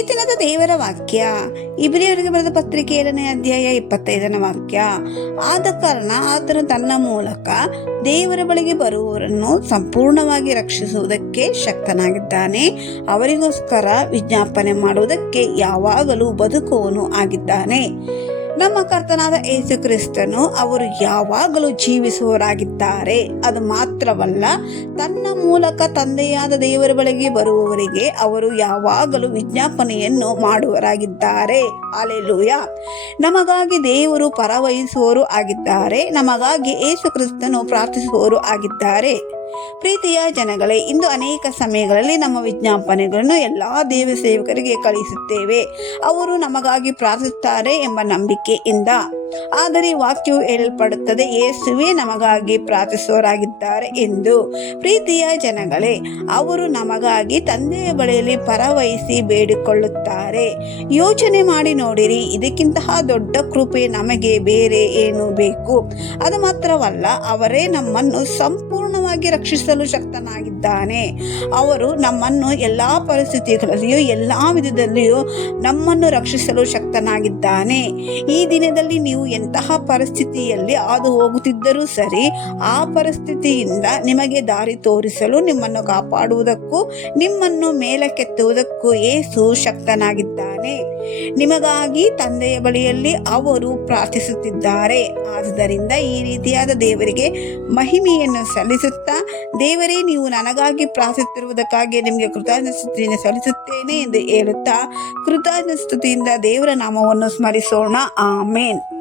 ಜೀವದ ದೇವರ ವಾಕ್ಯ. ಇಬ್ರಿಯವರಿಗೆ ಬರೆದ ಪತ್ರಿಕೆ ಏಳನೇ ಅಧ್ಯಾಯ ಇಪ್ಪತ್ತೈದನೇ ವಾಕ್ಯ. ಆದ ಕಾರಣ ಆತನು ತನ್ನ ಮೂಲಕ ದೇವರ ಬಳಿಗೆ ಬರುವವರನ್ನು ಸಂಪೂರ್ಣವಾಗಿ ರಕ್ಷಿಸುವುದಕ್ಕೆ ಶಕ್ತನಾಗಿದ್ದಾನೆ. ಅವರಿಗೋಸ್ಕರ ವಿಜ್ಞಾಪನೆ ಮಾಡುವುದಕ್ಕೆ ಯಾವಾಗಲೂ ಬದುಕುವನು ಆಗಿದ್ದಾನೆ. ನಮ್ಮ ಕರ್ತನಾದ ಯೇಸು ಕ್ರಿಸ್ತನು ಅವರು ಯಾವಾಗಲೂ ಜೀವಿಸುವವರಾಗಿದ್ದಾರೆ. ಅದು ಮಾತ್ರವಲ್ಲ, ತನ್ನ ಮೂಲಕ ತಂದೆಯಾದ ದೇವರ ಬಳಿಗೆ ಬರುವವರಿಗೆ ಅವರು ಯಾವಾಗಲೂ ವಿಜ್ಞಾಪನೆಯನ್ನು ಮಾಡುವರಾಗಿದ್ದಾರೆ ಅಲೆಲೂಯ ನಮಗಾಗಿ ದೇವರು ಪರವಹಿಸುವವರು ಆಗಿದ್ದಾರೆ. ನಮಗಾಗಿ ಯೇಸು ಕ್ರಿಸ್ತನು ಪ್ರಾರ್ಥಿಸುವವರು ಆಗಿದ್ದಾರೆ. ಪ್ರೀತಿಯ ಜನಗಳೇ, ಇಂದು ಅನೇಕ ಸಮಯಗಳಲ್ಲಿ ನಮ್ಮ ವಿಜ್ಞಾಪನೆಗಳನ್ನು ಎಲ್ಲ ದೇವ ಸೇವಕರಿಗೆ ಕಳಿಸುತ್ತೇವೆ. ಅವರು ನಮಗಾಗಿ ಪ್ರಾರ್ಥಿಸುತ್ತಾರೆ ಎಂಬ ನಂಬಿಕೆಯಿಂದ. ಆದರೆ ವಾಕ್ಯವು ಹೇಳಲ್ಪಡುತ್ತದೆ, ಯೇಸುವೆ ನಮಗಾಗಿ ಪ್ರಾರ್ಥಿಸುವರಾಗಿದ್ದಾರೆ ಎಂದು. ಪ್ರೀತಿಯ ಜನಗಳೇ, ಅವರು ನಮಗಾಗಿ ತಂದೆಯ ಬಳಿಯಲ್ಲಿ ಪರವಹಿಸಿ ಬೇಡಿಕೊಳ್ಳುತ್ತಾರೆ. ಯೋಚನೆ ಮಾಡಿ ನೋಡಿರಿ, ಇದಕ್ಕಿಂತಹ ದೊಡ್ಡ ಕೃಪೆ ನಮಗೆ ಬೇರೆ ಏನು ಬೇಕು? ಅದು ಮಾತ್ರವಲ್ಲ, ಅವರೇ ನಮ್ಮನ್ನು ಸಂಪೂರ್ಣವಾಗಿ ರಕ್ಷಿಸಲು ಶಕ್ತನಾಗಿದ್ದಾನೆ. ಅವರು ನಮ್ಮನ್ನು ಎಲ್ಲ ಪರಿಸ್ಥಿತಿಗಳಲ್ಲಿಯೂ, ಎಲ್ಲ ವಿಧದಲ್ಲಿಯೂ ನಮ್ಮನ್ನು ರಕ್ಷಿಸಲು ಶಕ್ತನಾಗಿದ್ದಾನೆ. ಈ ದಿನದಲ್ಲಿ ನೀವು ಎಂತಹ ಪರಿಸ್ಥಿತಿಯಲ್ಲಿ ಹಾದು ಹೋಗುತ್ತಿದ್ದರೂ ಸರಿ, ಆ ಪರಿಸ್ಥಿತಿಯಿಂದ ನಿಮಗೆ ದಾರಿ ತೋರಿಸಲು ನಿಮ್ಮನ್ನು ಕಾಪಾಡುವುದಕ್ಕೂ, ನಿಮ್ಮನ್ನು ಮೇಲಕ್ಕೆತ್ತುವುದಕ್ಕೂ ಏಸು ಶಕ್ತನಾಗಿದ್ದಾನೆ. ನಿಮಗಾಗಿ ತಂದೆಯ ಬಳಿಯಲ್ಲಿ ಅವರು ಪ್ರಾರ್ಥಿಸುತ್ತಿದ್ದಾರೆ. ಆದುದರಿಂದ ಈ ರೀತಿಯಾದ ದೇವರಿಗೆ ಮಹಿಮೆಯನ್ನು ಸಲ್ಲಿಸುತ್ತಾ, ದೇವರೇ, ನೀವು ನನಗಾಗಿ ಪ್ರಾರ್ಥಿಸುತ್ತಿರುವುದಕ್ಕಾಗಿ ನಿಮಗೆ ಕೃತಜ್ಞತೆಯನ್ನು ಸಲ್ಲಿಸುತ್ತೇನೆ ಎಂದು ಹೇಳುತ್ತಾ, ಕೃತಜ್ಞ ಸ್ತುತಿಯಿಂದ ದೇವರ ನಾಮವನ್ನು ಸ್ಮರಿಸೋಣ. ಆಮೇನ್.